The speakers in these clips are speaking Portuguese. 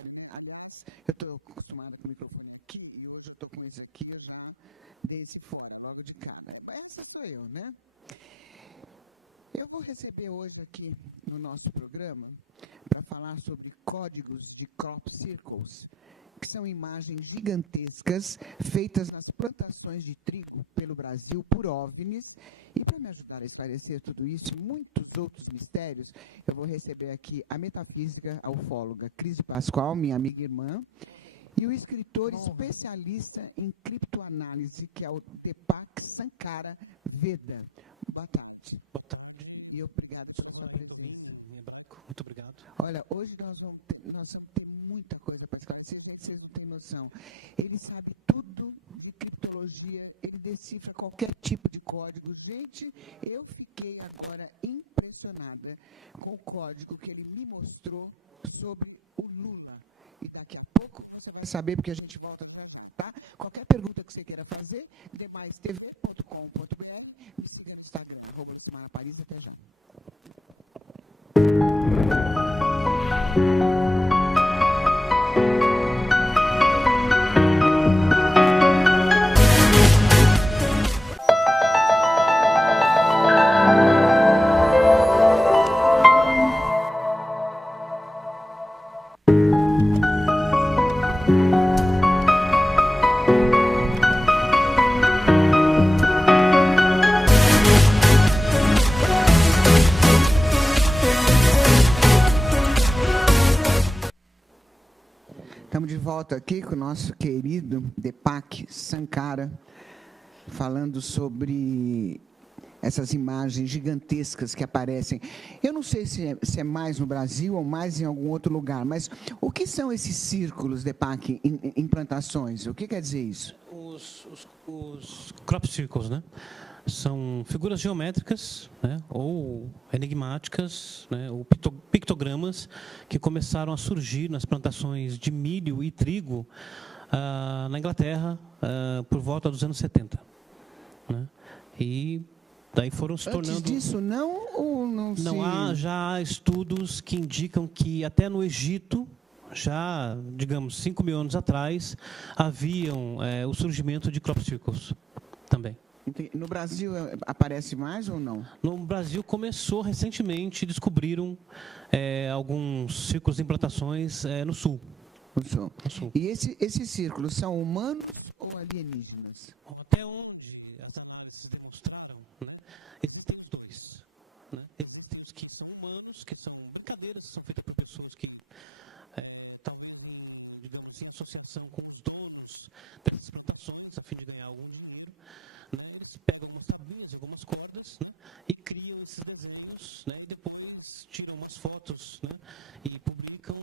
contrário, né? Aliás, eu estou acostumada com o microfone aqui e hoje eu estou com esse aqui, eu já dei esse fora, logo de cara. Essa sou eu, né? Eu vou receber hoje aqui no nosso programa para falar sobre códigos de crop circles, que são imagens gigantescas feitas nas plantações de trigo pelo Brasil por OVNIs. E para me ajudar a esclarecer tudo isso e muitos outros mistérios, eu vou receber aqui a metafísica, a ufóloga Cris Pascoal, minha amiga e irmã, e o escritor especialista em criptoanálise, que é o Deepak Sankara Veda. Boa tarde. Boa tarde. E obrigado pela sua presença. Muito obrigado. Olha, hoje nós vamos ter muita coisa para esclarecer, gente, vocês não têm noção. Ele sabe tudo de criptologia, ele decifra qualquer tipo de código. Gente, eu fiquei agora impressionada com o código que ele me mostrou sobre o Lula. E daqui a pouco você vai saber, porque a gente volta para tá? Qualquer pergunta que você queira fazer, demaistv.com.br, me siga no Instagram, @Paris, até já. Volta aqui com o nosso querido Deepak Sankara, falando sobre essas imagens gigantescas que aparecem. Eu não sei se é mais no Brasil ou mais em algum outro lugar, mas o que são esses círculos, Deepak, em plantações? O que quer dizer isso? Os crop circles, né? São figuras geométricas, né, ou enigmáticas, né, ou pictogramas que começaram a surgir nas plantações de milho e trigo na Inglaterra por volta dos anos 70. Né? E daí foram se tornando... Antes disso, não ou não se... Não, há já estudos que indicam que até no Egito, já, digamos, 5 mil anos atrás, haviam o surgimento de crop circles também. No Brasil aparece mais ou não? No Brasil começou recentemente, descobriram alguns círculos de implantações no sul. No sul. E esses círculos são humanos ou alienígenas? Até onde as análises demonstraram, né, existem os dois. Né? Existem os que são humanos, que são brincadeiras, que são feitas por pessoas que estão, digamos assim, em associação com os donos dessas plantações, a fim de ganhar algum dinheiro. Né, eles pegam algumas tabuinhas, algumas cordas, né, e criam esses desenhos, né, e depois tiram umas fotos, né, e publicam.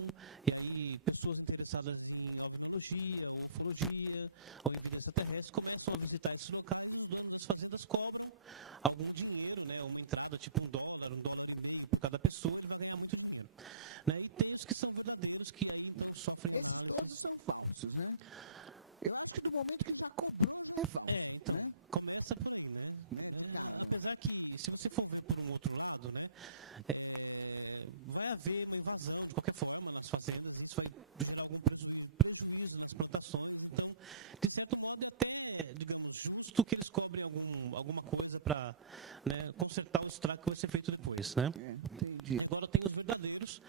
E aí pessoas interessadas em odontologia, ufologia, ou em vida extraterrestre começam a visitar esses locais, os donos das fazendas cobram algum dinheiro, né, uma entrada tipo $1, $1,50 por cada pessoa, e vai ganhar muito dinheiro. Né, e tem os que são verdadeiros, que aí então sofrem... Esses são falsos, né? Eu acho que no momento que ele está cobrando é falso. Então, né? Começa por aí, né? Apesar que, se você for ver por um outro lado, né, vai haver uma invasão de qualquer forma nas fazendas, isso vai gerar algum prejuízo nas plantações. Então, de certo modo, é até, digamos, justo que eles cobrem alguma coisa para, né, consertar o estrago que vai ser feito depois, né? Entendi. Agora tem os verdadeiros,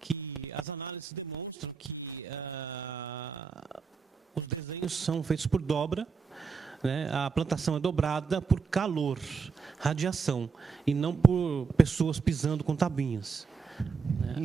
que as análises demonstram que os desenhos são feitos por dobra, né? A plantação é dobrada por calor, radiação, e não por pessoas pisando com tabuinhas.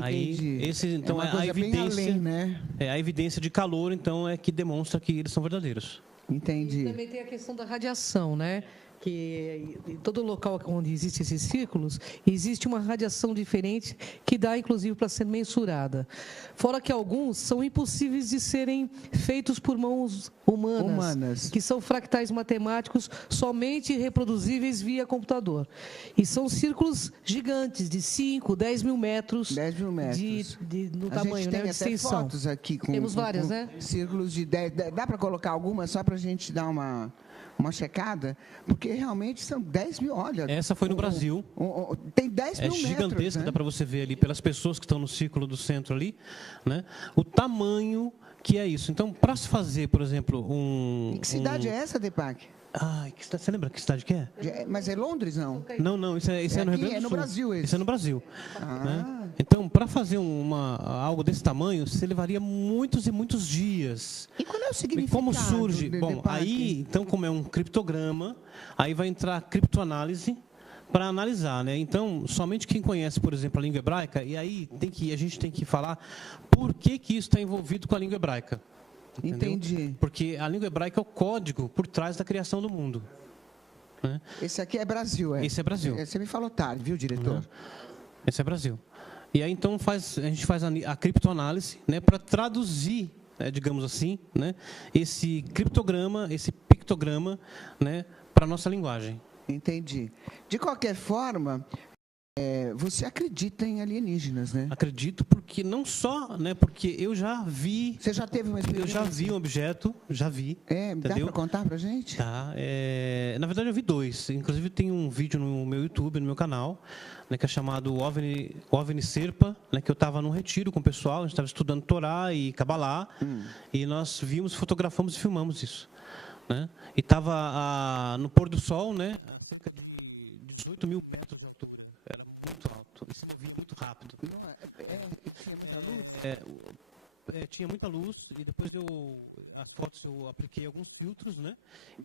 Aí, então, a evidência, além, né? A evidência de calor, então, é que demonstra que eles são verdadeiros. Entendi. E também tem a questão da radiação, né? Que em todo local onde existem esses círculos, existe uma radiação diferente que dá, inclusive, para ser mensurada. Fora que alguns são impossíveis de serem feitos por mãos humanas, que são fractais matemáticos somente reproduzíveis via computador. E são círculos gigantes, de 5, 10 mil metros. 10 mil metros. No tamanho, gente tem né? De extensão. Fotos aqui Temos várias, né? Círculos de 10. Dá para colocar algumas só para a gente dar uma uma checada, porque realmente são 10 mil, olha... Essa foi no Brasil. Tem 10 mil metros, gigantesca, né? dá para você ver ali, pelas pessoas que estão no círculo do centro ali, né? O tamanho que é isso. Então, para se fazer, por exemplo, E que cidade é essa, Deepak? Ai, que cidade, você lembra que cidade que é? Mas é Londres, não? Não, isso é no Rio Grande do Sul. É no Brasil, esse. Isso é no Brasil. Ah. Né? Então, para fazer algo desse tamanho, você levaria muitos e muitos dias. E qual é o E significado? como surge? Bom, aí, então, como é um criptograma, aí vai entrar a criptoanálise para analisar, né? Então, somente quem conhece, por exemplo, a língua hebraica, e aí a gente tem que falar por que isso está envolvido com a língua hebraica. Entendeu? Entendi. Porque a língua hebraica é o código por trás da criação do mundo. Né? Esse aqui é Brasil, é? Esse é Brasil. Você me falou tarde, viu, diretor? Uhum. Esse é Brasil. E aí, então, a gente faz a criptoanálise, né, para traduzir, digamos assim, né, esse criptograma, esse pictograma, né, para a nossa linguagem. Entendi. De qualquer forma, você acredita em alienígenas, né? Acredito, porque não só, né, porque eu já vi... Você já teve uma experiência? Eu já vi um objeto, já vi. Dá para contar para a gente? Tá. Na verdade, eu vi 2. Inclusive, tem um vídeo no meu YouTube, no meu canal, né, que é chamado OVNI Serpa, né, que eu estava num retiro com o pessoal, a gente estava estudando Torá e Cabalá, e nós vimos, fotografamos e filmamos isso. Né? E estava no pôr do sol, né, a cerca de 18 mil metros de altura. Era muito alto. E se movia muito rápido. Tinha muita luz? Tinha muita luz, e depois as fotos eu apliquei alguns filtros, né?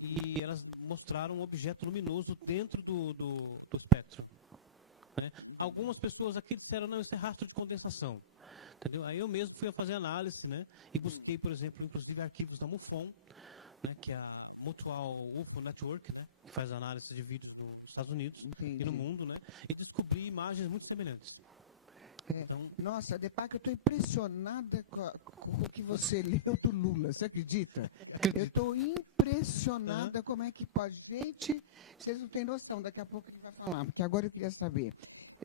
E elas mostraram um objeto luminoso dentro do espectro. Né? Algumas pessoas aqui disseram, não, isso é rastro de condensação. Entendeu? Aí eu mesmo fui a fazer análise, né? E busquei, por exemplo, inclusive arquivos da MUFON, né? Que é a Mutual UFO Network, né? Que faz análise de vídeos nos Estados Unidos. Entendi. E no mundo, né? E descobri imagens muito semelhantes. Então, nossa, Deepak, eu estou impressionada com o que você leu do Lula, você acredita? Eu estou impressionada como é que pode. Gente, vocês não têm noção, daqui a pouco ele vai falar, porque agora eu queria saber.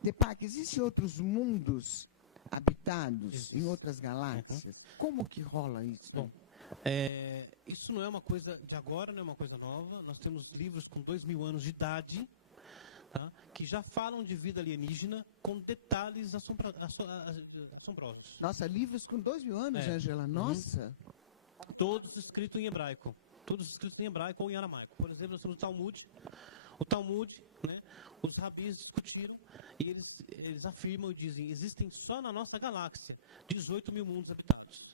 Deepak, existem outros mundos habitados em outras galáxias? Como que rola isso? Bom, isso não é uma coisa de agora, não é uma coisa nova. Nós temos livros com 2000 anos de idade, tá, que já falam de vida alienígena com detalhes assombrosos. Nossa, livros com 2000 anos, Angela, nossa. Todos escritos em hebraico. Todos escritos em hebraico ou em aramaico. Por exemplo, nós temos o Talmud. O Talmud, né, os rabis discutiram e eles afirmam e dizem, existem só na nossa galáxia 18 mil mundos habitados.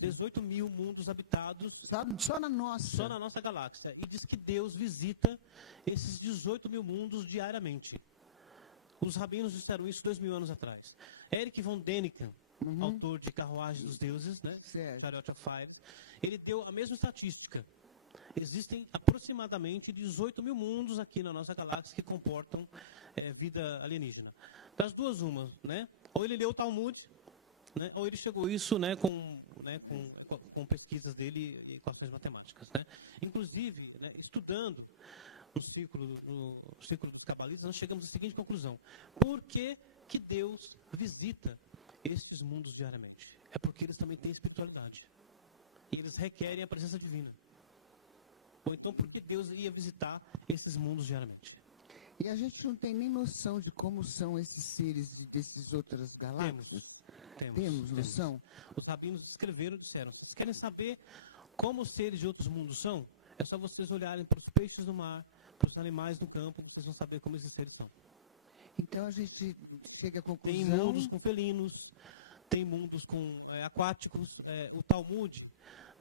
18 mil mundos habitados só na nossa galáxia. E diz que Deus visita esses 18 mil mundos diariamente. Os rabinos disseram isso 2000 anos atrás. Erich von Däniken, autor de Carruagem dos Deuses, né? Chariot of Fire, ele deu a mesma estatística. Existem aproximadamente 18 mil mundos aqui na nossa galáxia que comportam vida alienígena. Das duas, uma, né? Ou ele leu o Talmud, né? Ou ele chegou isso, né, com pesquisas dele e equações matemáticas. Né? Inclusive, né, estudando no círculo dos cabalistas, nós chegamos à seguinte conclusão. Por que Deus visita estes mundos diariamente? É porque eles também têm espiritualidade. E eles requerem a presença divina. Ou então, por que Deus ia visitar esses mundos diariamente? E a gente não tem nem noção de como são esses seres dessas outras galáxias? Temos noção? Os rabinos disseram, vocês querem saber como os seres de outros mundos são? É só vocês olharem para os peixes no mar, para os animais no campo, vocês vão saber como esses seres são. Então a gente chega à conclusão... Tem mundos com felinos, tem mundos com aquáticos. O Talmud,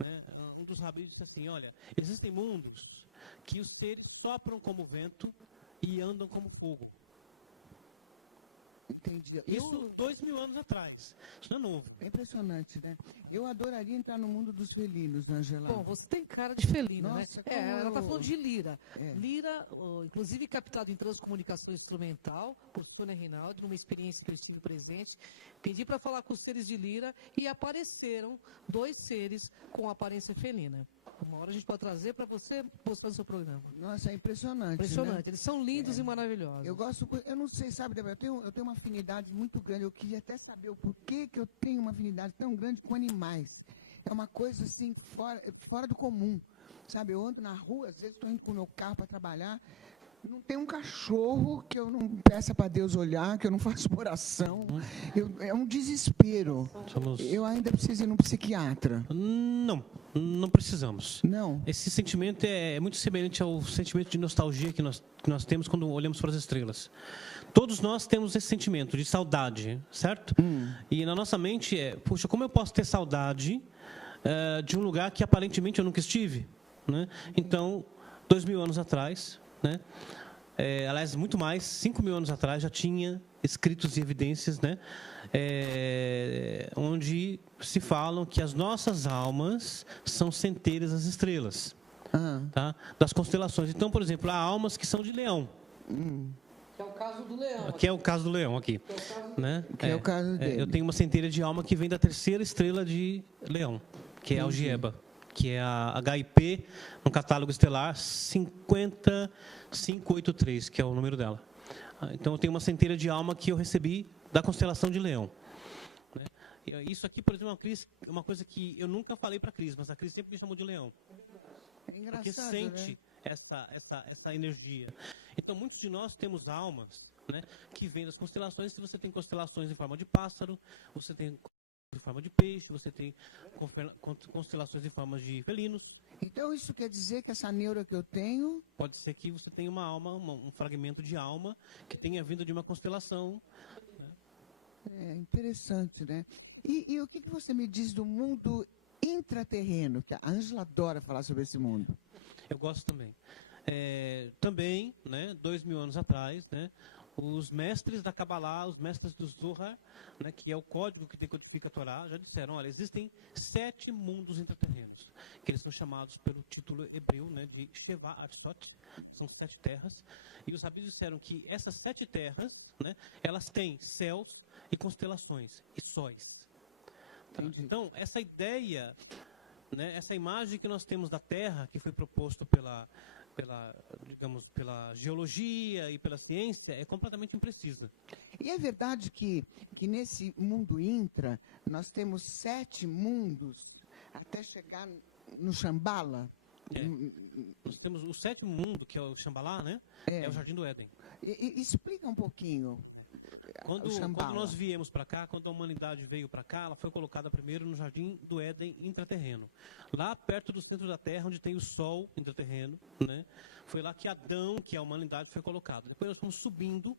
né, um dos rabinos diz assim, olha, existem mundos que os seres sopram como vento e andam como fogo. Entendi. Isso 2000 anos atrás. Isso não é novo. É impressionante, né? Eu adoraria entrar no mundo dos felinos, Angela. Bom, você tem cara de felino, nossa, né? Ela está falando de lira. Lira, inclusive captado em transcomunicação instrumental, por Sônia Rinaldi, numa experiência que eu estive presente. Pedi para falar com os seres de lira e apareceram 2 seres com aparência felina. Uma hora a gente pode trazer para você postar no seu programa. Nossa, é impressionante. Impressionante. Né? Eles são lindos e maravilhosos. Eu não sei, sabe, Débora, eu tenho uma afinidade muito grande. Eu queria até saber o porquê que eu tenho uma afinidade tão grande com animais. É uma coisa assim, fora do comum. Sabe, eu ando na rua, às vezes estou indo com o meu carro para trabalhar, não tem um cachorro que eu não peça para Deus olhar, que eu não faça uma oração. É um desespero. Eu ainda preciso ir num psiquiatra. Não precisamos. Não. Esse sentimento é muito semelhante ao sentimento de nostalgia que nós temos quando olhamos para as estrelas. Todos nós temos esse sentimento de saudade, certo? E na nossa mente puxa, como eu posso ter saudade de um lugar que aparentemente eu nunca estive? Né? Então, 2000 anos atrás, né? Aliás, muito mais, 5.000 anos atrás, já tinha escritos e evidências, né? Onde se falam que as nossas almas são centelhas das estrelas, tá? Das constelações. Então, por exemplo, há almas que são de leão. Que é o caso do leão. Que é o caso do leão aqui. Né? Que é o caso dele. Eu tenho uma centelha de alma que vem da terceira estrela de leão, que é a Algieba, que é a HIP, no catálogo estelar 50583, que é o número dela. Então, eu tenho uma centelha de alma que eu recebi da constelação de Leão. Né? Isso aqui, por exemplo, é uma coisa que eu nunca falei para a Cris, mas a Cris sempre me chamou de Leão. É engraçado, porque sente, né? essa energia. Então, muitos de nós temos almas, né, que vêm das constelações. Se você tem constelações em forma de pássaro, você tem em forma de peixe, você tem constelações em forma de felinos. Então, isso quer dizer que essa neura que eu tenho... Pode ser que você tenha uma alma, um fragmento de alma que tenha vindo de uma constelação. Né? É interessante, né? E o que você me diz do mundo intraterreno? Que a Ângela adora falar sobre esse mundo. Eu gosto também. Também, né, 2000 anos atrás, né, os mestres da Kabbalah, os mestres do Zohar, né, que é o código que decodifica a Torá, já disseram, olha, existem 7 mundos intraterrenos, que eles são chamados pelo título hebreu, né, de Sheva Atzot, são 7 terras, e os rabinos disseram que essas 7 terras, né, elas têm céus e constelações, e sóis. Tá? Então, essa ideia, né, essa imagem que nós temos da Terra, que foi proposto pela geologia e pela ciência, é completamente imprecisa. E é verdade que nesse mundo intra, nós temos 7 mundos até chegar no Shambhala? Nós temos o 7º mundo, que é o Shambhala, né? É o Jardim do Éden. Explica um pouquinho. Quando nós viemos para cá, quando a humanidade veio para cá, ela foi colocada primeiro no Jardim do Éden intraterreno. Lá perto do centro da Terra, onde tem o Sol intraterreno, né? Foi lá que Adão, que é a humanidade, foi colocado. Depois nós fomos subindo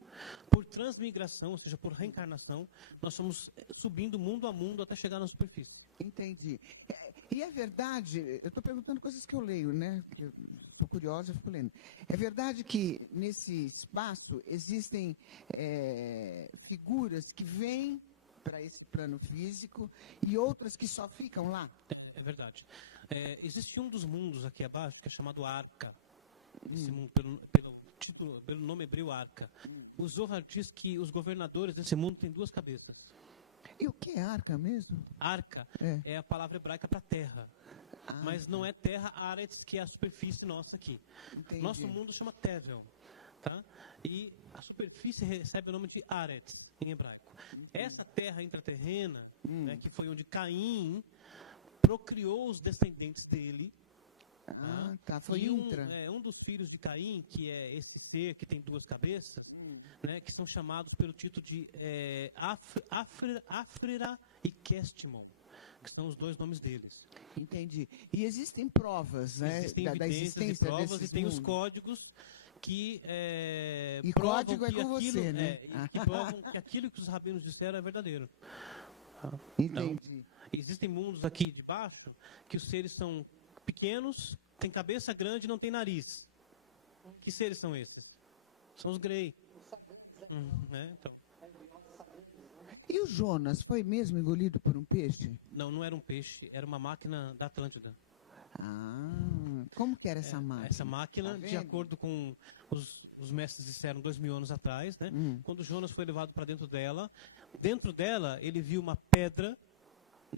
por transmigração, ou seja, por reencarnação. Nós fomos subindo mundo a mundo até chegar na superfície. Entendi. E é verdade, eu estou perguntando coisas que eu leio, né? Eu estou curiosa, eu fico lendo. É verdade que nesse espaço existem figuras que vêm para esse plano físico e outras que só ficam lá? É verdade. Existe um dos mundos aqui abaixo que é chamado Arca. Esse mundo, pelo nome hebreu Arca. O Zohar diz que os governadores desse mundo têm 2 cabeças. E o que é arca mesmo? Arca é a palavra hebraica para terra. Mas não é terra Aretz, que é a superfície nossa aqui. Entendi. Nosso mundo chama Tevel. Tá? E a superfície recebe o nome de Aretz, em hebraico. Essa terra intraterrena, né, que foi onde Caim procriou os descendentes dele. Foi intra. Um dos filhos de Caim, que é esse ser que tem 2 cabeças, né, que são chamados pelo título de Afrira e Kestimon, que são os 2 nomes deles. Entendi. E existem provas, né? Existem da evidências existência e provas, desses e tem mundos. os códigos que E provam código é que com aquilo, você, né? que provam que aquilo que os rabinos disseram é verdadeiro. Entendi. Então, existem mundos aqui de baixo que os seres são pequenos, têm cabeça grande e não tem nariz. Que seres são esses? São os Grey. Então. E o Jonas foi mesmo engolido por um peixe? Não era um peixe, era uma máquina da Atlântida. Como que era essa máquina? Essa máquina, de acordo com os mestres disseram 2000 anos atrás, né? Quando Jonas foi levado para dentro dela ele viu uma pedra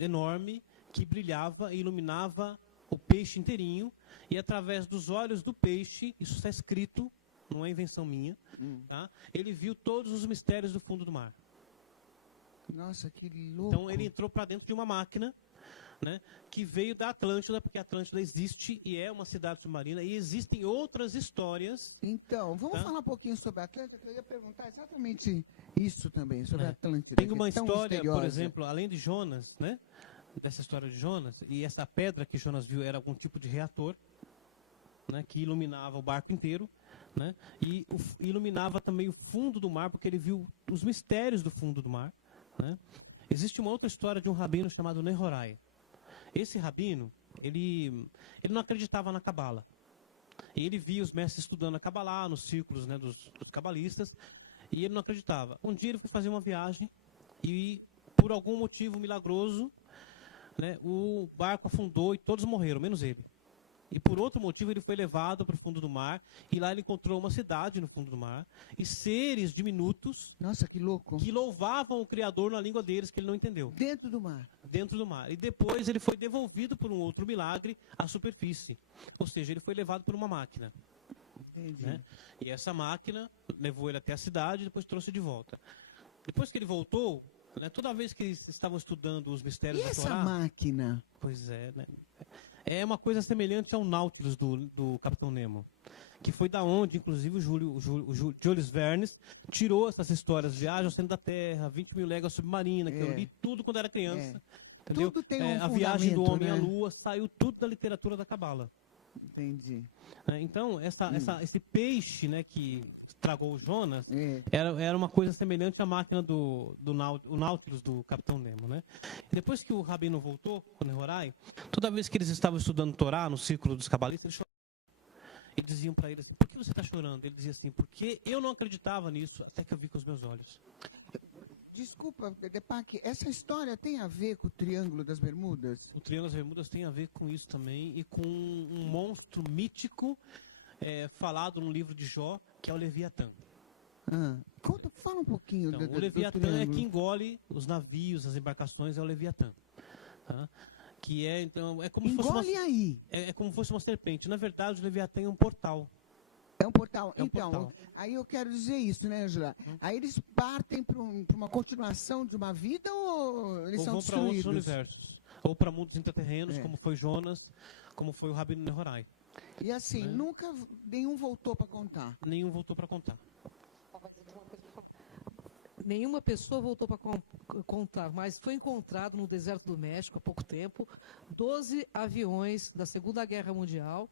enorme que brilhava e iluminava o peixe inteirinho, e através dos olhos do peixe, isso está escrito, não é invenção minha, tá? Ele viu todos os mistérios do fundo do mar. Nossa, que louco. Então ele entrou para dentro de uma máquina, né, que veio da Atlântida, porque a Atlântida existe e é uma cidade submarina, e existem outras histórias. Então, vamos Tá? falar um pouquinho sobre a Atlântida, que eu ia perguntar exatamente isso também, sobre a Atlântida. Tem que uma é tão história, por misteriosa. exemplo, além de Jonas, né, dessa história de Jonas, e essa pedra que Jonas viu era algum tipo de reator, né, que iluminava o barco inteiro, né, e iluminava também o fundo do mar, porque ele viu os mistérios do fundo do mar. Né. Existe uma outra história de um rabino chamado Nehorai. Esse rabino, ele não acreditava na Cabala. E ele via os mestres estudando a Cabalá, nos círculos, né, dos cabalistas, e ele não acreditava. Um dia ele foi fazer uma viagem e, por algum motivo milagroso, né, o barco afundou e todos morreram, menos ele. E por outro motivo ele foi levado para o fundo do mar, e lá ele encontrou uma cidade no fundo do mar, e seres diminutos. Nossa, que louco. Que louvavam o Criador na língua deles, que ele não entendeu. Dentro do mar. Dentro do mar. E depois ele foi devolvido por um outro milagre à superfície. Ou seja, ele foi levado por uma máquina. Entendi. Né? E essa máquina levou ele até a cidade e depois trouxe de volta. Depois que ele voltou, né, toda vez que eles estavam estudando os mistérios E da essa Torá... máquina? Pois é, né? É uma coisa semelhante ao Nautilus do Capitão Nemo, que foi da onde, inclusive, o Jules Verne tirou essas histórias, Viagem ao Centro da Terra, 20 mil léguas submarina, que eu li tudo quando era criança. Entendeu? Tudo tem um a viagem do homem né? à Lua, saiu tudo da literatura da Cabala. Entendi. Então, esse peixe, né, que tragou o Jonas, É. era uma coisa semelhante à máquina do Nautilus do Capitão Nemo. Né? E depois que o rabino voltou, com o Nehorai, toda vez que eles estavam estudando Torá no círculo dos cabalistas, eles choravam. E diziam para ele assim: por que você está chorando? Ele dizia assim: porque eu não acreditava nisso até que eu vi com os meus olhos. Desculpa, Depac, essa história tem a ver com o Triângulo das Bermudas? O Triângulo das Bermudas tem a ver com isso também, e com um monstro mítico falado no livro de Jó, que é o Leviatã. Fala um pouquinho Então, do o Leviatã é triângulo. que engole os navios, as embarcações, é o Leviatã. Tá? Que é, então, é como se fosse Engole aí. é como se fosse uma serpente. Na verdade, o Leviatã é um portal. É um portal. É um Então, portal. aí eu quero dizer isso, né, Angela? Aí eles partem para uma continuação de uma vida ou eles Ou são vão para outros destruídos? universos. Ou para mundos intraterrenos, É. como foi Jonas, como foi o Rabino Nehorai. E assim, nunca nenhum voltou para contar. Nenhum voltou para contar. Nenhuma pessoa voltou para contar, mas foi encontrado no deserto do México há pouco tempo 12 aviões da Segunda Guerra Mundial,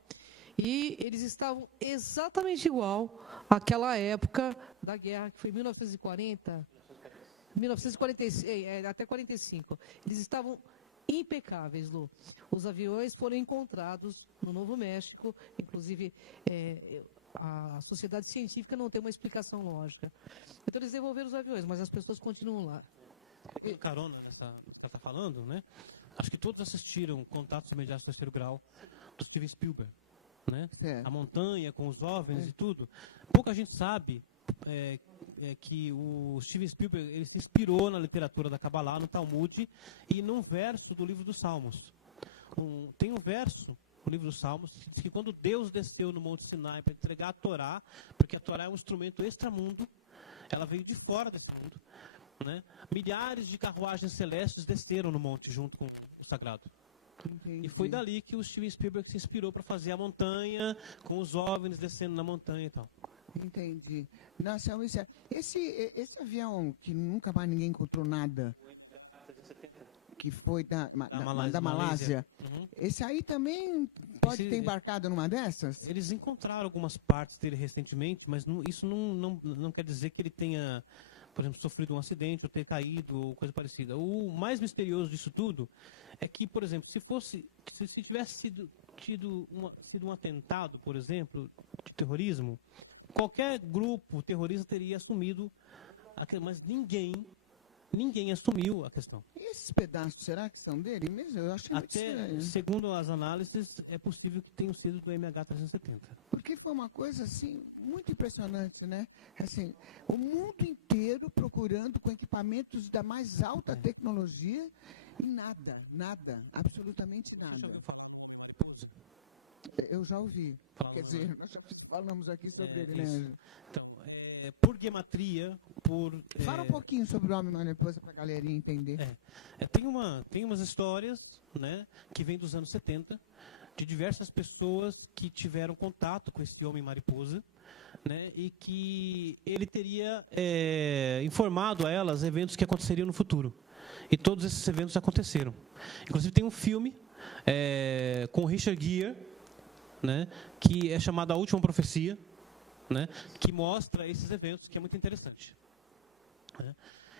e eles estavam exatamente igual àquela época da guerra, que foi 1940, 1946, até 45. Eles estavam impecáveis, Lu. Os aviões foram encontrados no Novo México, inclusive a sociedade científica não tem uma explicação lógica. Então eles devolveram os aviões, mas as pessoas continuam lá. Pegando carona nessa que você está falando, né? Acho que todos assistiram Contatos Imediatos do Terceiro Grau, do Steven Spielberg. Né? A montanha com os OVNIs e tudo. Pouca gente sabe que o Steven Spielberg ele se inspirou na literatura da Kabbalah, no Talmud e num verso do livro dos Salmos. Tem um verso no livro dos Salmos que diz que quando Deus desceu no Monte Sinai para entregar a Torá, porque a Torá é um instrumento extramundo, ela veio de fora desse mundo, né? Milhares de carruagens celestes desceram no monte junto com o sagrado. Entendi. E foi dali que o Steven Spielberg se inspirou para fazer a montanha, com os OVNIs descendo na montanha e tal. Entendi. Nossa, esse avião que nunca mais ninguém encontrou nada, que foi da Malásia, esse aí também pode ter embarcado numa dessas? Eles encontraram algumas partes dele recentemente, mas isso não quer dizer que ele tenha, por exemplo, sofrido um acidente ou ter caído ou coisa parecida. O mais misterioso disso tudo é que, por exemplo, se tivesse sido um atentado, por exemplo, de terrorismo, qualquer grupo terrorista teria assumido, mas ninguém assumiu a questão. E esses pedaços, será que são dele mesmo? Eu achei muito Até, estranho. segundo as análises, é possível que tenham sido do MH370. Porque foi uma coisa, assim, muito impressionante, né? Assim, o mundo inteiro procurando com equipamentos da mais alta tecnologia e nada, absolutamente Você já nada. ouviu falar de Pose? Eu já ouvi. Fala, Quer dizer, nós já falamos aqui sobre ele, isso. né? Então, por gematria, Fala um pouquinho sobre o homem mariposa para a galerinha entender. Tem umas histórias, né, que vêm dos anos 70, de diversas pessoas que tiveram contato com esse homem mariposa, né, e que ele teria informado a elas eventos que aconteceriam no futuro. E todos esses eventos aconteceram. Inclusive tem um filme com Richard Gere, né, que é chamado A Última Profecia, né, que mostra esses eventos, que é muito interessante. Né?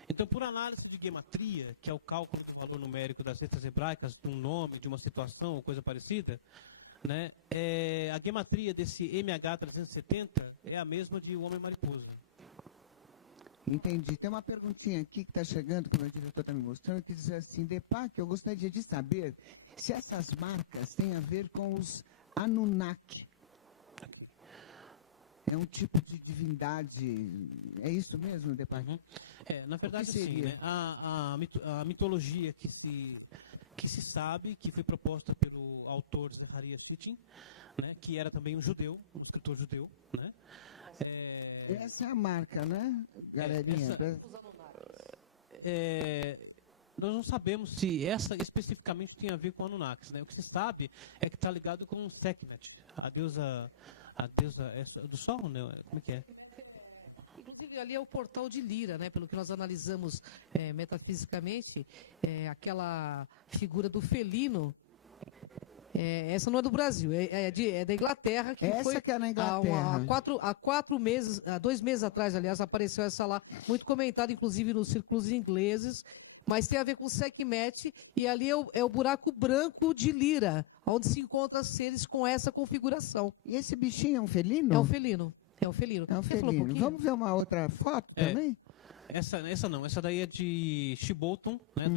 Então, por análise de gematria, que é o cálculo do valor numérico das letras hebraicas, de um nome, de uma situação ou coisa parecida, né, a gematria desse MH370 é a mesma de o Homem-Mariposa. Entendi. Tem uma perguntinha aqui que está chegando, que o meu diretor está me mostrando, que diz assim: Deepak, eu gostaria de saber se essas marcas têm a ver com os Anunnaki. É um tipo de divindade, é isso mesmo, Deepak? Uhum. Na verdade, sim. Né? A mitologia que se sabe, que foi proposta pelo autor Zecharia Sitchin, né, que era também um judeu, um escritor judeu, né? Essa é a marca, né, galerinha? Nós não sabemos se essa especificamente tem a ver com Anunnakis, né? O que se sabe é que está ligado com Sekhmet, a deusa do sol, né? Como é que é? Inclusive, ali é o portal de Lira, né? Pelo que nós analisamos metafisicamente, aquela figura do felino. Essa não é do Brasil, é da Inglaterra. Essa que é na Inglaterra. Há 2 meses atrás, aliás, apareceu essa lá, muito comentada, inclusive, nos círculos ingleses, mas tem a ver com Sekhmet, e ali é o buraco branco de Lira, onde se encontram seres com essa configuração. E esse bichinho é um felino? É um felino. É um felino. É um felino. Vamos ver uma outra foto também? Essa não, essa daí é de Shibbolton, né,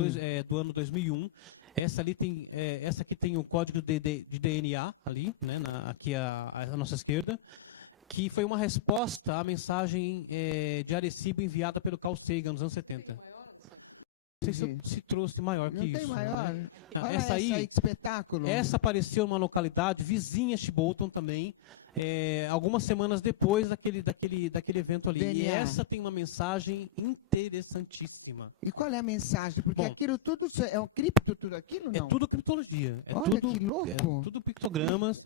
do ano 2001. Essa aqui tem o código de DNA ali, né, aqui à nossa esquerda, que foi uma resposta à mensagem de Arecibo enviada pelo Carl Sagan nos anos 70. Não sei se trouxe maior que isso. Não tem maior? Né? Olha essa aí, que espetáculo. Essa apareceu numa localidade vizinha a Shibbolton também, algumas semanas depois daquele evento ali. DNA. E essa tem uma mensagem interessantíssima. E qual é a mensagem? Porque Bom, aquilo tudo é um cripto, tudo aquilo, não? É tudo criptologia. Olha, que louco. É tudo pictogramas.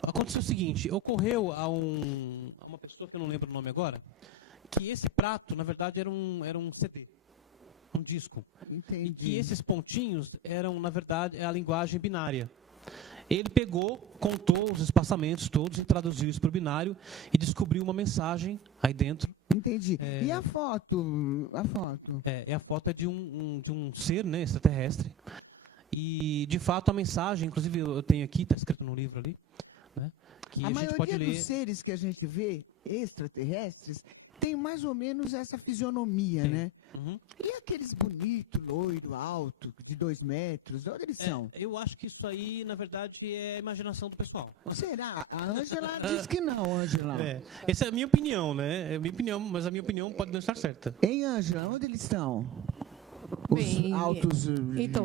Aconteceu o seguinte, ocorreu a uma pessoa que eu não lembro o nome agora, que esse prato, na verdade, era um CD. Um disco. Entendi. E que esses pontinhos eram, na verdade, a linguagem binária. Ele pegou, contou os espaçamentos todos e traduziu isso para o binário e descobriu uma mensagem aí dentro. Entendi. E a foto? A foto? A foto é de um ser, né, extraterrestre. E, de fato, a mensagem, inclusive eu tenho aqui, está escrito no livro ali, né, que a gente pode ler. A maioria dos seres que a gente vê, extraterrestres, tem mais ou menos essa fisionomia, Sim. né? Uhum. E aqueles bonitos, loiro, alto, de 2 metros, de onde eles são? Eu acho que isso aí, na verdade, é a imaginação do pessoal. Será? A Ângela diz que não, Ângela. Essa é a minha opinião, né? É a minha opinião, mas a minha opinião pode não estar certa. Hein, Ângela? Onde eles estão? Os altos... Então,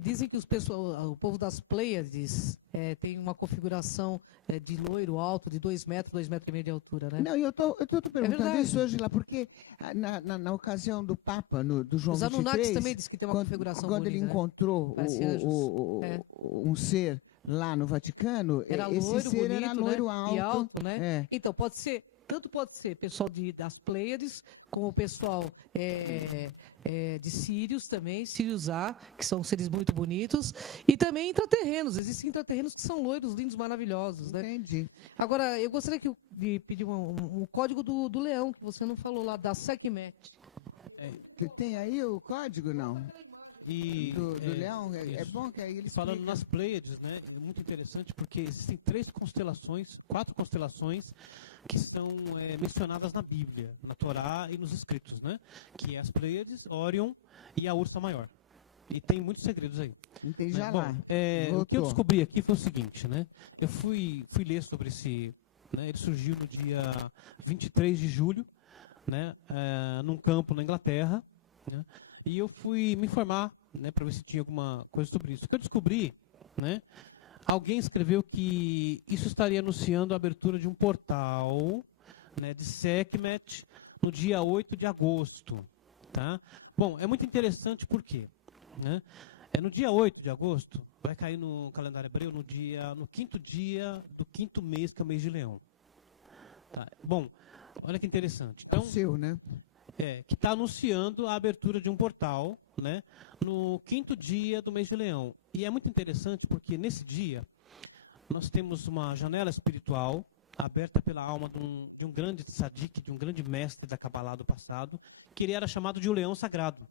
dizem que o povo das Pleiades tem uma configuração de loiro alto, de 2 metros, 2,5 metros de altura, né? Não, eu tô perguntando isso, Ângela, porque na ocasião do Papa, do João Os 23... Anunnakis também dizem que tem uma configuração quando bonita, ele encontrou um ser lá no Vaticano, esse ser bonito, era loiro, né? alto. E alto, né? Então, tanto pode ser pessoal das Pleiades, como o pessoal de Sírios também, Sírios A, que são seres muito bonitos, e também intraterrenos. Existem intraterrenos que são loiros, lindos, maravilhosos, né? Entendi. Agora, eu gostaria de pedir um código do leão, que você não falou lá, da Sekhmet. Tem aí o código, não? Do leão? É isso. bom que aí ele Falando explica. nas Pleiades, né, é muito interessante porque existem 4 constelações que estão mencionadas na Bíblia, na Torá e nos escritos, né? Que é as Pleiades, Órion e a Ursa Maior. E tem muitos segredos aí. Entendi, Né? já Bom, lá. o que eu descobri aqui foi o seguinte, né? Eu fui ler sobre esse... Né, ele surgiu no dia 23 de julho, né, num campo na Inglaterra, né? E eu fui me informar, né, para ver se tinha alguma coisa sobre isso. O que eu descobri, né, alguém escreveu que isso estaria anunciando a abertura de um portal né, de Sekhmet no dia 8 de agosto. Tá? Bom, é muito interessante porque, né, no dia 8 de agosto, vai cair no calendário hebreu no 5º dia do 5º mês, que é o mês de Leão. Tá? Bom, olha que interessante. Então, o seu, né? que está anunciando a abertura de um portal, né, no 5º dia do mês de Leão. E é muito interessante porque nesse dia nós temos uma janela espiritual aberta pela alma de um grande tzadik, de um grande mestre da Kabbalah do passado, que ele era chamado de o Leão Sagrado.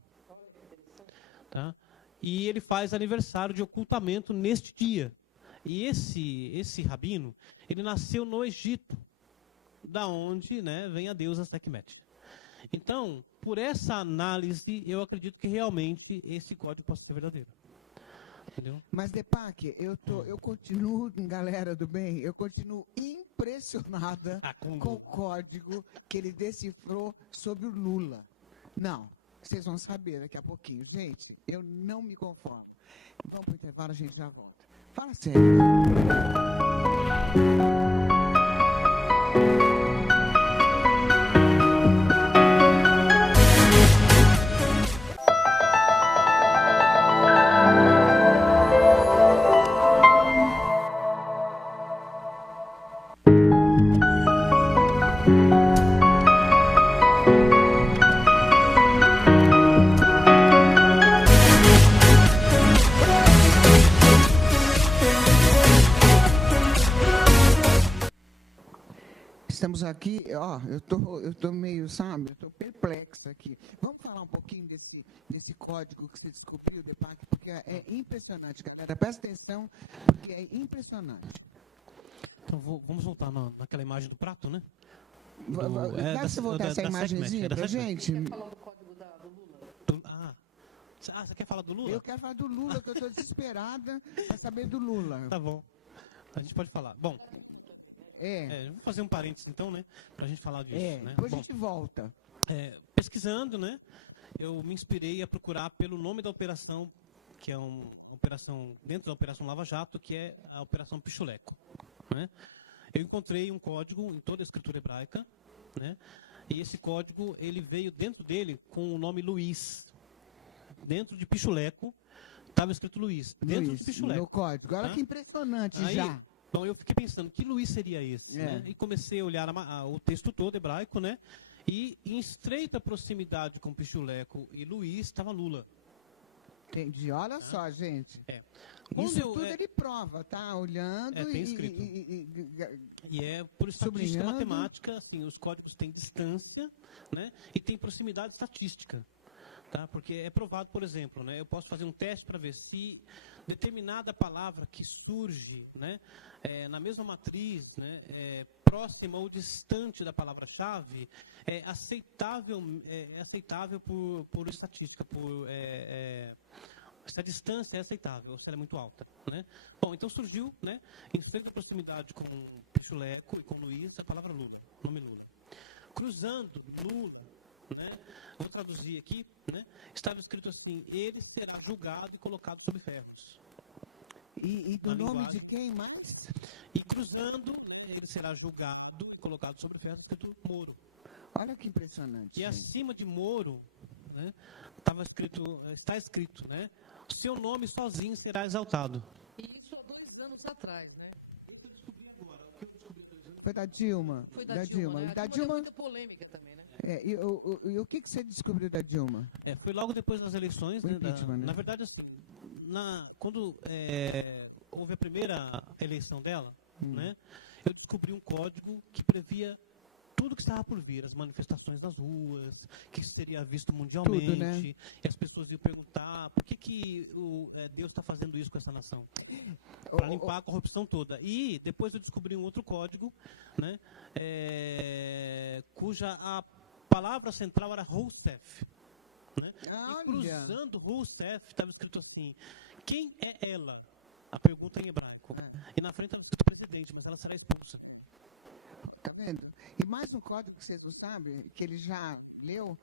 Tá? E ele faz aniversário de ocultamento neste dia. E esse rabino, ele nasceu no Egito, da onde, né, vem a deusa Sekhmet. Então, por essa análise, eu acredito que realmente esse código possa ser verdadeiro. Entendeu? Mas, Deepak, eu continuo, galera do bem, eu continuo impressionada com o código que ele decifrou sobre o Lula. Não, vocês vão saber daqui a pouquinho. Gente, eu não me conformo. Vamos para o intervalo, a gente já volta. Fala sério. Estamos aqui, ó, eu tô meio, sabe, eu tô perplexa aqui. Vamos falar um pouquinho desse código que você descobriu, Deepak, porque é impressionante, galera. Presta atenção, porque é impressionante. Então, vamos voltar naquela imagem do prato, né? Dá pra você voltar essa imagenzinha pra gente? Você quer falar do código do Lula? Você quer falar do Lula? Eu quero falar do Lula, que eu tô desesperada para saber do Lula. Tá bom. A gente pode falar. Bom, vou fazer um parênteses então, né? Pra gente falar disso. Né? Depois a gente volta. Pesquisando, né? Eu me inspirei a procurar pelo nome da operação, que é uma operação dentro da Operação Lava Jato, que é a Operação Pichuleco. Né? Eu encontrei um código em toda a escritura hebraica, né? E esse código, ele veio dentro dele com o nome Luiz. Dentro de Pichuleco, estava escrito Luiz. Dentro de Pichuleco. No código. Olha que impressionante. Aí, já. Então eu fiquei pensando, que Luiz seria esse? Né? E comecei a olhar o texto todo hebraico, né? E em estreita proximidade com Pichuleco e Luiz estava Lula. Entendi. Olha só, gente. Isso tudo ele prova, tá? Olhando tem escrito. E é por estatística matemática, assim, os códigos têm distância, né? E tem proximidade estatística. Tá? Porque é provado, por exemplo, né? Eu posso fazer um teste para ver se determinada palavra que surge, né, na mesma matriz, né, próxima ou distante da palavra-chave, é aceitável por estatística, essa distância é aceitável, se ela é muito alta. Né? Bom, então surgiu, né, em estreita proximidade com Pichuleco e com Luiz, a palavra Lula, o nome Lula. Cruzando Lula, né, vou traduzir aqui, né, estava escrito assim: ele será julgado e colocado sob ferros. E do nome de quem mais? E cruzando, né, ele será julgado e colocado sob ferros, escrito Moro. Olha que impressionante. E gente. acima de Moro, né, está escrito, né, o seu nome sozinho será exaltado. E isso há 2 anos atrás, né? Foi da Dilma. Foi da Dilma, né? Da Dilma deu muita polêmica também, né? E o que você descobriu da Dilma? Foi logo depois das eleições. O impeachment, né? Na verdade, assim, quando houve a primeira eleição dela, né, eu descobri um código que previa tudo que estava por vir, as manifestações nas ruas, que isso seria visto mundialmente, tudo, né? E as pessoas iam perguntar por que Deus está fazendo isso com essa nação? Para limpar a corrupção toda. E depois eu descobri um outro código, né, cuja a palavra central era Rousseff. Né? E cruzando Rousseff, estava escrito assim: quem é ela? A pergunta em hebraico. E na frente ela está escrito presidente, mas ela será expulsa. Tá vendo? E mais um código que vocês não sabem, que ele já leu,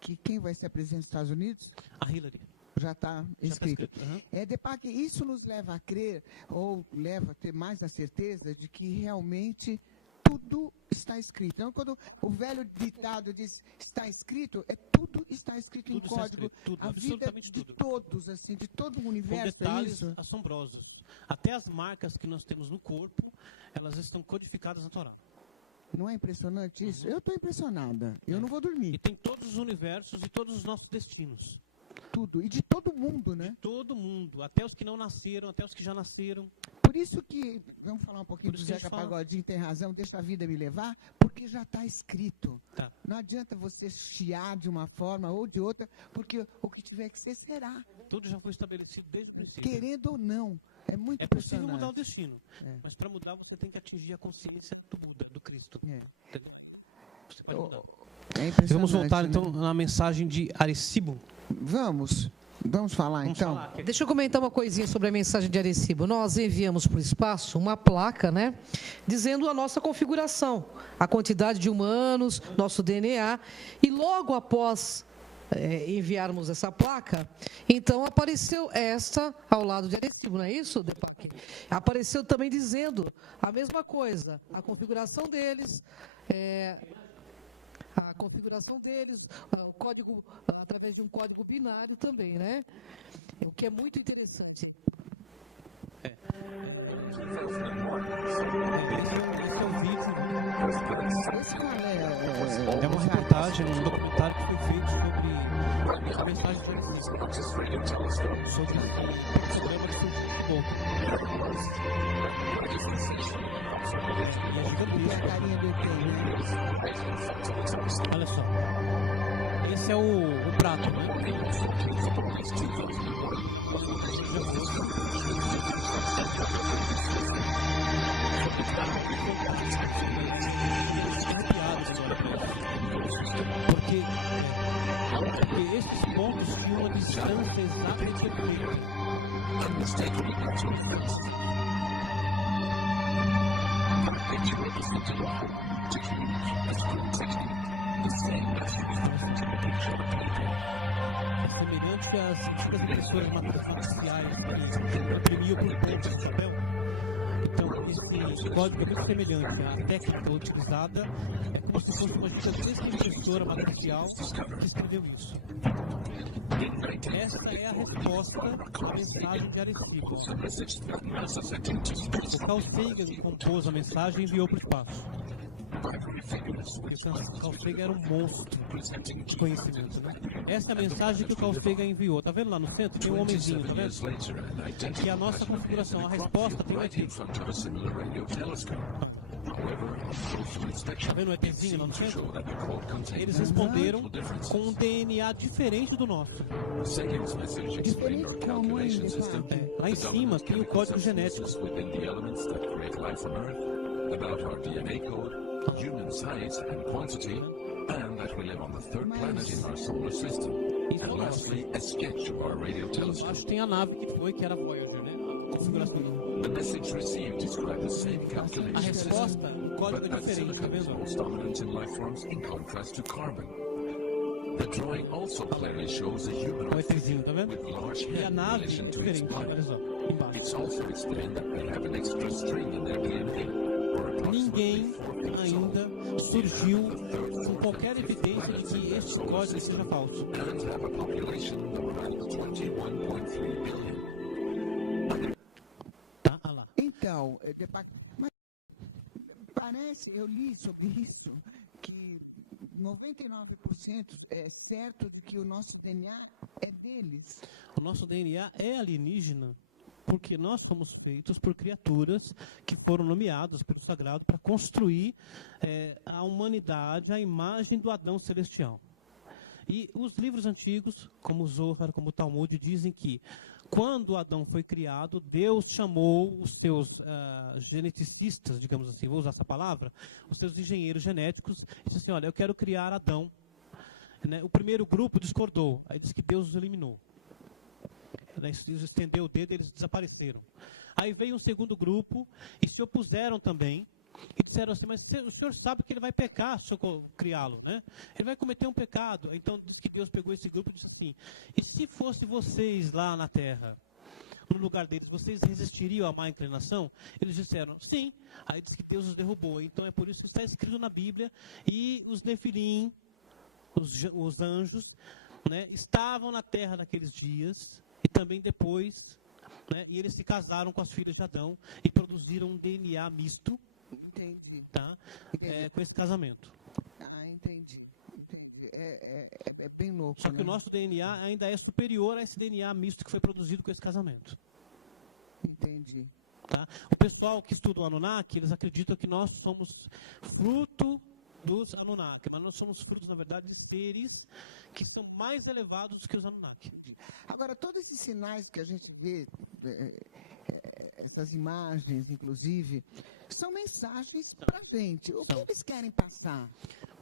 que quem vai ser presidente dos Estados Unidos? A Hillary. Já está escrito. Uhum. Deepak, isso nos leva a crer, ou leva a ter mais a certeza de que realmente tudo está está escrito. Então, quando o velho ditado diz está escrito, tudo está escrito Tudo em está código. escrito, tudo, A vida absolutamente de tudo. todos, assim, de todo o Com universo, é detalhes isso? assombrosos. Até as marcas que nós temos no corpo, elas estão codificadas na Torá. Não é impressionante isso? Eu estou impressionada. Eu não vou E dormir. tem todos os universos e todos os nossos destinos. Tudo. E de todo mundo, né? Todo mundo, até os que não nasceram, até os que já nasceram. Por isso que, vamos falar um pouquinho Por do isso que a gente Zeca fala. Pagodinho, tem razão, deixa a vida me levar, porque já está escrito. Tá. Não adianta você chiar de uma forma ou de outra, porque o que tiver que ser, será. Tudo já foi estabelecido desde o princípio. Querendo ou não. É muito É possível mudar o impressionante. destino. É. Mas para mudar, você tem que atingir a consciência do Buda, do Cristo. É. Entendeu? Você pode mudar. É E impressionante. vamos voltar, né? então, na mensagem de Arecibo. Vamos falar, Vamos então. falar aqui. Deixa eu comentar uma coisinha sobre a mensagem de Arecibo. Nós enviamos para o espaço uma placa, né, dizendo a nossa configuração, a quantidade de humanos, nosso DNA, e logo após enviarmos essa placa, então apareceu esta ao lado de Arecibo, não é isso, Depac? Apareceu também dizendo a mesma coisa, a configuração deles, o código, através de um código binário também, né? O que é muito interessante. Esse é um vídeo, Esse qual é uma reportagem, um documentário que foi feito sobre a mensagem de Arecibo, sobre o programa de futebol. E é E a gigantesco. carinha do ET, né? Olha só. Esse é o prato, né? Porque esses pontos tinham uma distância exata e perfeita. Semelhante às antigas impressoras matriciais que imprimiam por pontos de papel. Então, esse código é muito semelhante. A técnica utilizada é como se fosse uma gigantesca impressora matricial que escreveu isso. Esta é a resposta à mensagem de Arecibo. O Carl Sagan compôs a mensagem e enviou para o espaço. Porque o Carl Sagan era um monstro de conhecimento, né? Essa é a mensagem que o Carl Sagan enviou. Tá vendo lá no centro? Tem um homenzinho, tá vendo? Que é a nossa configuração. A resposta tem aqui. Tá vendo o ETzinho lá no centro? Eles responderam com um DNA diferente do nosso. Diferente como, hein, Depac? Lá em cima tem o código genético. About our DNA code, human size and quantity, and that we live on the third planet in our solar system. And lastly, a sketch of our radio telescope. Acho que tem a nave que foi, que era a Voyager, né? A configuração. The message received described the same A calculations. resposta, o código é That diferente, tá silicon is vendo? most dominant in life forms in contrast to carbon. The drawing also clearly shows a O humanoid ETzinho, tá vendo? with large E a head in nave é relation to its diferente, body. olha só, embaixo. It's also explained that they have an extra string in their DNA. Ninguém ainda surgiu com qualquer evidência de que este código seja falso. And have a population of around 21.3 billion. Tá? Ah lá. Então, Depac, mas parece, eu li sobre isso, que 99% é certo de que o nosso DNA é deles. O nosso DNA é alienígena porque nós somos feitos por criaturas que foram nomeadas pelo Sagrado para construir a humanidade à imagem do Adão celestial. E os livros antigos, como o Zohar, como o Talmud, dizem que quando Adão foi criado, Deus chamou os seus geneticistas, digamos assim, vou usar essa palavra, os seus engenheiros genéticos, e disse assim, olha, eu quero criar Adão. Né? O primeiro grupo discordou, aí disse que Deus os eliminou. Estendeu o dedo e eles desapareceram. Aí veio um segundo grupo e se opuseram também e disseram assim, mas o senhor sabe que ele vai pecar se eu criá-lo, né? Ele vai cometer um pecado. Então diz que Deus pegou esse grupo e disse assim, e se fosse vocês lá na terra? no lugar deles, vocês resistiriam à má inclinação? Eles disseram, sim. Aí diz que Deus os derrubou. Então é por isso que está escrito na Bíblia. E os Nefilim, os anjos, né, estavam na terra naqueles dias e também depois, né, e eles se casaram com as filhas de Adão e produziram um DNA misto. Entendi. Tá? Com esse casamento. Entendi. É bem louco. Só que né? o nosso DNA ainda é superior a esse DNA misto que foi produzido com esse casamento. Entendi. Tá? O pessoal que estuda o Anunnaki, eles acreditam que nós somos fruto dos Anunnaki, mas nós somos frutos, na verdade, de seres que estão mais elevados que os Anunnaki. Agora, todos esses sinais que a gente vê, essas imagens, inclusive, são mensagens para a gente. O que eles querem passar?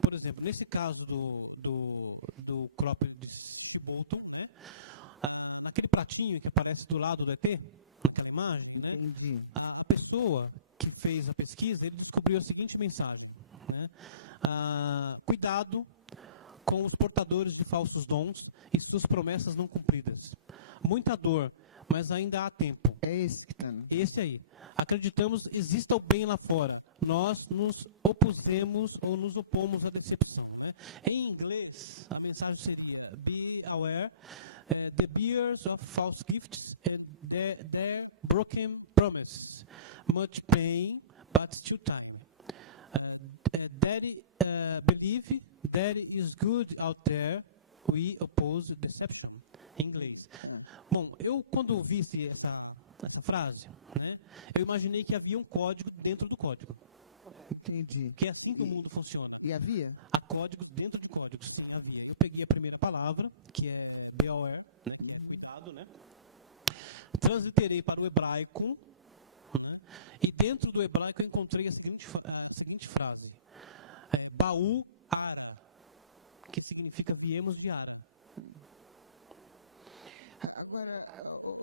Por exemplo, nesse caso do crop de Bolton, né? Naquele pratinho que aparece do lado do ET, naquela imagem, né? A pessoa que fez a pesquisa, ele descobriu a seguinte mensagem, né? Cuidado com os portadores de falsos dons e suas promessas não cumpridas. Muita dor, mas ainda há tempo. É esse que está. Esse aí. Acreditamos exista o bem lá fora. Nós nos opusemos ou nos opomos à decepção. Né? Em inglês, a mensagem seria: Be aware, the bearers of false gifts and their broken promises. Much pain, but still time. Believe that is good out there. We oppose deception. Em inglês. Bom, eu quando vi essa frase, né, eu imaginei que havia um código dentro do código. Entendi. Que é assim que o mundo funciona. E havia? Há códigos dentro de códigos. Sim, havia. Eu peguei a primeira palavra, que é be-aware, né, cuidado, né? Transliterei para o hebraico, né, e dentro do hebraico eu encontrei a seguinte frase. Baú Ara, que significa viemos de Ara. Agora,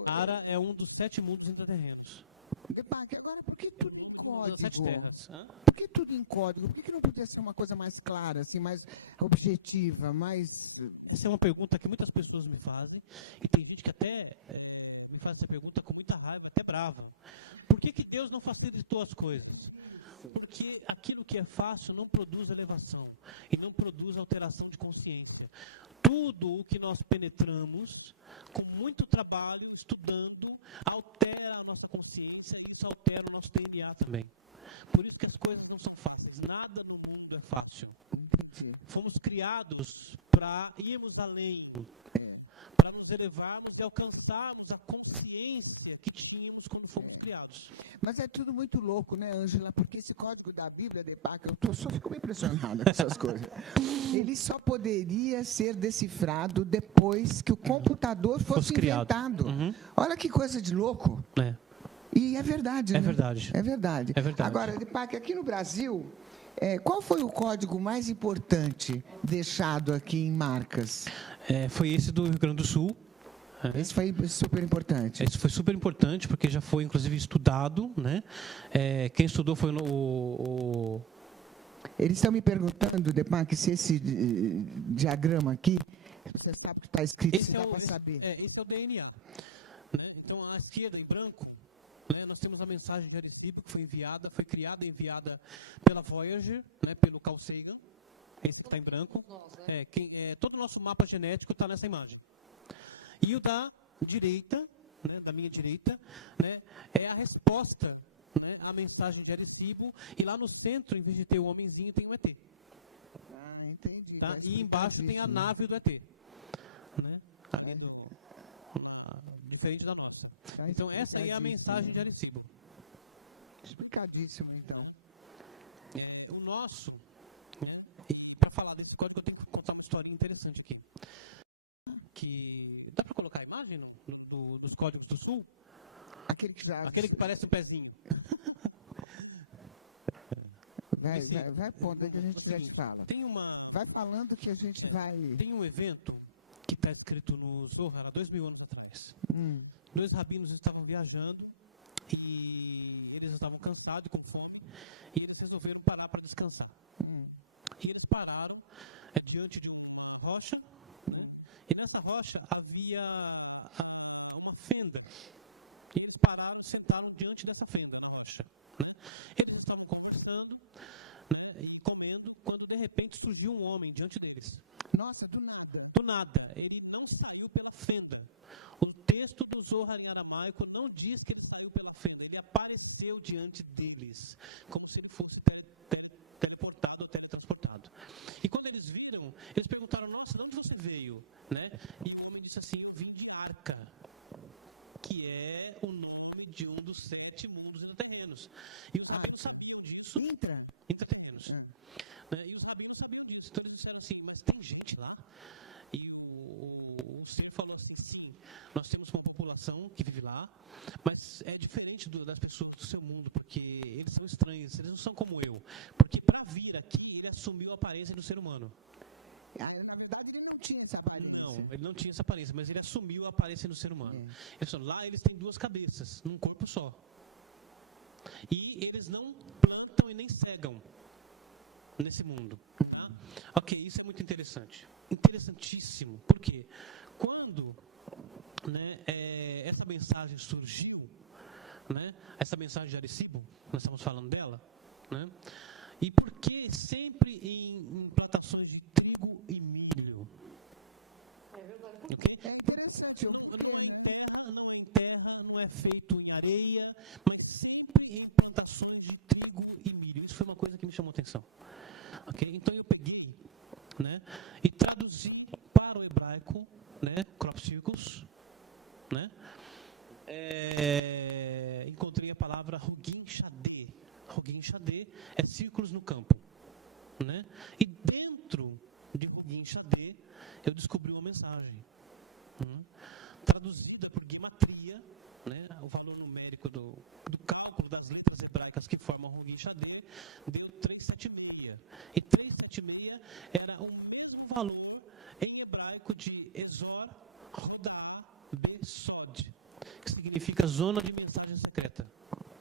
Ara é um dos 7 mundos intraterrenos. Deepak, agora por que tudo em código? 7 terras. Por que tudo em código? Por que não podia ser uma coisa mais clara, assim, mais objetiva, mais... Essa é uma pergunta que muitas pessoas me fazem, e tem gente que até me faz essa pergunta com muita raiva, até brava. Por que Deus não facilitou as coisas? Porque aquilo que é fácil não produz elevação e não produz alteração de consciência. Tudo o que nós penetramos, com muito trabalho, estudando, altera a nossa consciência, isso altera o nosso DNA também. Por isso que as coisas não são fáceis. Nada no mundo é fácil. Fomos criados para irmos além, para nos elevarmos e alcançarmos a consciência que tínhamos quando fomos criados. Mas é tudo muito louco, né, Ângela? Porque esse código da Bíblia, Deepak, eu só fico meio impressionada com essas coisas. Ele só poderia ser decifrado depois que o computador fosse inventado. Olha que coisa de louco. E é verdade, né? É verdade. É verdade. É verdade. Agora, Deepak, aqui no Brasil, qual foi o código mais importante deixado aqui em Marcas? Foi esse do Rio Grande do Sul. Esse foi super importante. Esse foi super importante, porque já foi, inclusive, estudado. Né? Quem estudou foi o... Eles estão me perguntando, Deepak, se esse diagrama aqui, você sabe o que está escrito, se dá para saber. Esse é o DNA. Né? Então, à esquerda, em branco, né, nós temos a mensagem de Arecibo, que foi criada e enviada pela Voyager, né, pelo Carl Sagan. Esse que está em branco. Todo o nosso mapa genético está nessa imagem. E o da direita, né, da minha direita, né, é a resposta, né, à mensagem de Arecibo. E lá no centro, em vez de ter o homenzinho, tem o ET. Entendi. Tá? E embaixo tem a nave do ET. Né? Diferente da nossa. Então, essa aí é a mensagem de Arecibo. Explicadíssimo, então. O nosso, né, para falar desse código, eu tenho que contar uma historinha interessante aqui. Que dá para colocar a imagem dos códigos do Sul? Aquele que parece um pezinho. Vai pondo que a gente já te fala. Vai falando que a gente vai... Tem um evento que está escrito no Zohar há 2000 anos atrás. 2 rabinos estavam viajando e eles estavam cansados e com fome e eles resolveram parar para descansar. E eles pararam diante de uma rocha, né? E nessa rocha havia uma fenda, pararam, sentaram diante dessa fenda na rocha. Né? Eles estavam conversando, né, e comendo, quando de repente surgiu um homem diante deles. Nossa, do nada. Do nada, ele não saiu pela fenda. O texto do Zohar em aramaico não diz que ele saiu pela fenda, ele apareceu diante deles, como se ele fosse teleportado ou teletransportado. E quando eles viram, eles perguntaram: nossa, de onde você veio? Né? E o homem disse assim: vim de Arca, que é o nome de um dos 7 mundos intraterrenos. E os rabinos sabiam disso. Intraterrenos. Né? E os rabinos sabiam disso. Então eles disseram assim: mas tem gente lá? E o Senhor falou assim: sim, nós temos uma população que vive lá, mas é diferente das pessoas do seu mundo, porque eles são estranhos, eles não são como eu. Porque para vir aqui, ele assumiu a aparência do ser humano. Na verdade, ele não tinha essa aparência. Não, ele não tinha essa aparência, mas ele assumiu a aparência do ser humano. Lá eles têm 2 cabeças, num corpo só. E eles não plantam e nem cegam nesse mundo. Tá? Ok, isso é muito interessante. Interessantíssimo. Por quê? Quando, né, essa mensagem surgiu, né, essa mensagem de Arecibo, nós estamos falando dela, né? E por que sempre em plantações de trigo e milho? É verdade. Okay? É interessante. Não em terra, não é feito em areia, mas sempre em plantações de trigo e milho. Isso foi uma coisa que me chamou a atenção. Okay? Então eu peguei, né, e traduzi para o hebraico, né, crop circles, né? Encontrei a palavra Hugin Shadeh. Hugin Shadeh é círculos no campo, né? E dentro de Hugin Shadeh eu descobri uma mensagem, traduzida por Gematria, né? O valor numérico do cálculo das letras hebraicas que formam Hugin Shadeh deu 376. E 376 era o mesmo valor em hebraico de Ezor Rodá Besod, que significa zona de mensagem secreta.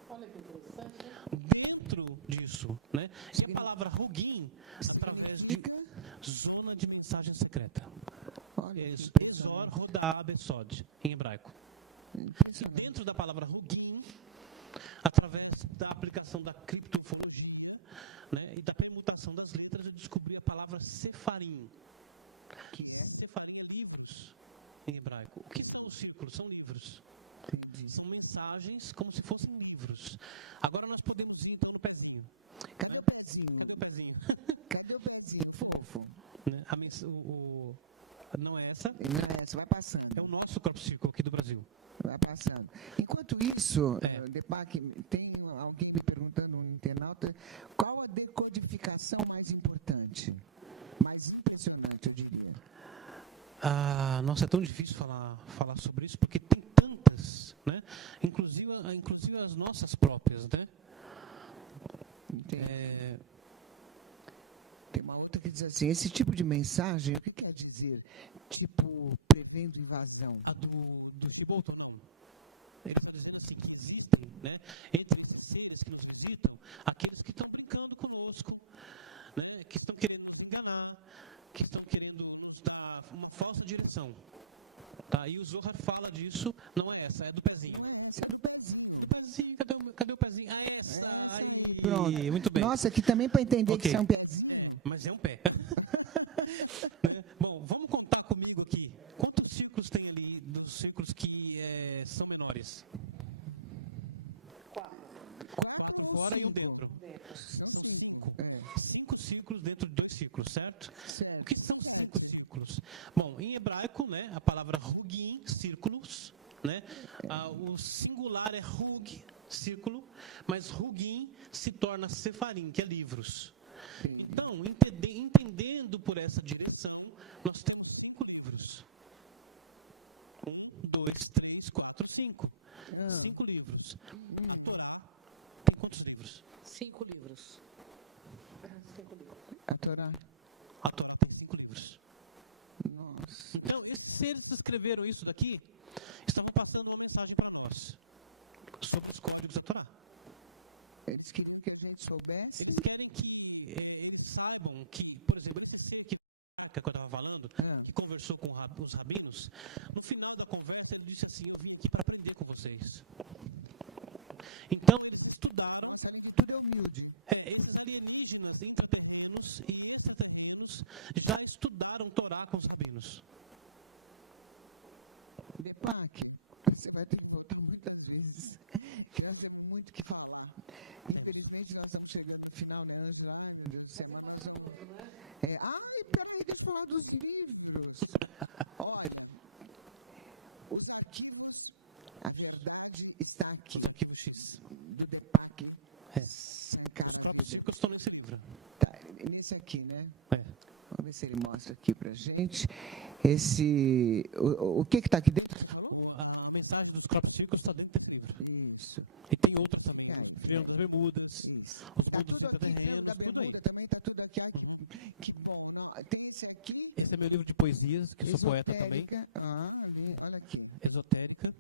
Olha que interessante. Dentro disso, né? E a palavra Hugin, através de zona de mensagem secreta. Ezor Rodá Besod, em hebraico. E dentro da palavra Hugin, através da aplicação da criptofologia, né, e da permutação das letras, eu descobri a palavra Sefarim. Sefarim é livros em hebraico. O que são os círculos? São livros. São mensagens como se fossem livros. Agora nós podemos ir então no pezinho. Cadê o pezinho? Cadê o pezinho? Cadê o pezinho? Fofo. Né? Não é essa? Não é essa, vai passando. É o nosso crop circle aqui do Brasil. Vai passando. Enquanto isso, Deepak, tem alguém me perguntando, um internauta, qual a decodificação mais importante? Mais impressionante, eu diria. Nossa, é tão difícil falar sobre isso, porque tem tantas, né? Inclusive as nossas próprias, né? Tem uma outra que diz assim: esse tipo de mensagem, o que quer dizer? Tipo, prevendo invasão. A do Bolton, não. Ele está dizendo assim, que existem, né, entre os seres que nos visitam, aqueles que estão brincando conosco, né, que estão querendo nos enganar, que estão querendo nos dar uma falsa direção. Tá? E o Zohar fala disso, não é essa, é do pezinho. Essa é do pezinho. Cadê o pezinho? Essa! Aí, muito bem. Nossa, aqui também para entender que isso é um pezinho. Mas é um pé. Bom, vamos contar comigo aqui. Quantos círculos tem ali dos círculos que são menores? 4. Fora e um dentro. São 5. 5 círculos dentro de 2 círculos, certo? Certo. O que são 5 círculos? Bom, em hebraico, né, a palavra Hugin, círculos, né? O singular é Hug, círculo, mas Hugin se torna Sefarim, que é livros. Então, entendendo por essa direção, nós temos 5 livros. 1, 2, 3, 4, 5. 5 livros. Tem quantos livros? 5 livros. 5 livros. A Torá. A Torá tem 5 livros. Nossa. Então, esses seres que escreveram isso daqui estão passando uma mensagem para nós sobre os 5 livros da Torá. Eles queriam que a gente soubesse. Eles querem que eles saibam que, por exemplo, esse ser que eu estava falando, que conversou com os rabinos, no final da conversa ele disse assim: eu vim aqui para aprender com vocês. Então, eles estudaram. Tudo é humilde. Esses alienígenas intraterrenos e extraterrenos já estudaram Torá com os rabinos. Depac, você vai ter que voltar muitas vezes, que nós temos muito o que falar. Infelizmente, nós estamos chegando no final, né, Angela? Meu Deus do céu. Peraí, deixa eu falar dos livros. Olha, os arquivos, a verdade está aqui. O arquivo X. Do Depac. Os próprios círculos estão nesse livro. Tá, nesse aqui, né? Vamos ver se ele mostra aqui pra gente. O que está aqui dentro? A mensagem dos próprios círculos está dentro desse livro. Isso. E tem outras também. O Triângulo das Bermudas. Está tudo aqui, Triângulo da Bermuda também está tudo aqui. Que bom. Tem esse aqui. Esse é meu livro de poesias, que eu sou poeta também. Olha aqui. Esotérica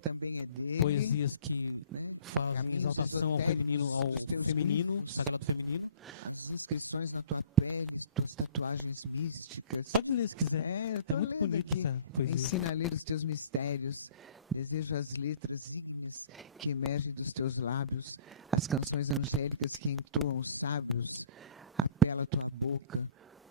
também é dele. Poesias que fazem exaltação ao feminino, sagrado feminino. As inscrições na tua pele, tuas tatuagens místicas. Pode ler se quiser. Eu estou muito lendo bonito aqui. essa poesia. Ensina a ler os teus mistérios. Desejo as letras ígneas que emergem dos teus lábios, as canções angélicas que entoam os sábios. Apela a tua boca,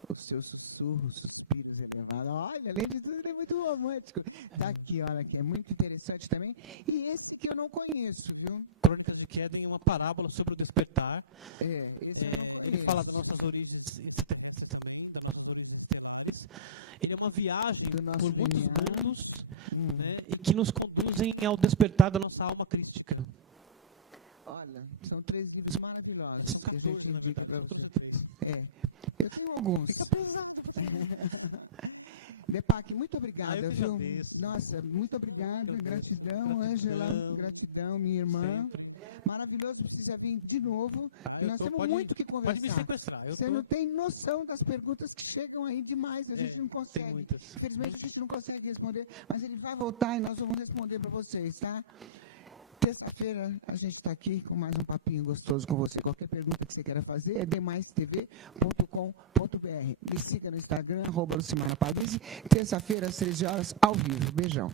os seus sussurros, suspiros elevados. Olha, além de tudo, ele é muito romântico. Tá aqui, olha aqui, é muito interessante também. E esse que eu não conheço, viu? Crônicas de Kedem é uma parábola sobre o despertar. Esse eu não conheço. Ele fala das nossas origens externas também, das nossas origens estelares. Ele é uma viagem por muitos mundos, né, e que nos conduzem ao despertar da nossa alma crística. Olha, são 3 livros maravilhosos que a gente indica para você. vocês. Eu tenho alguns. Depac, muito obrigada, viu? Nossa, muito obrigada, gratidão, Ângela, gratidão, minha irmã. Sempre. Maravilhoso, precisa vir de novo. Nós temos muito o que Pode me conversar. sequestrar. Você não tem noção das perguntas que chegam aí demais, a gente não consegue. Infelizmente, a gente não consegue responder, mas ele vai voltar e nós vamos responder para vocês, tá? Terça-feira a gente está aqui com mais um papinho gostoso com você. Qualquer pergunta que você queira fazer é demaistv.com.br. Me siga no Instagram, @Lucimara Pavese. Terça-feira às 13 horas, ao vivo. Beijão.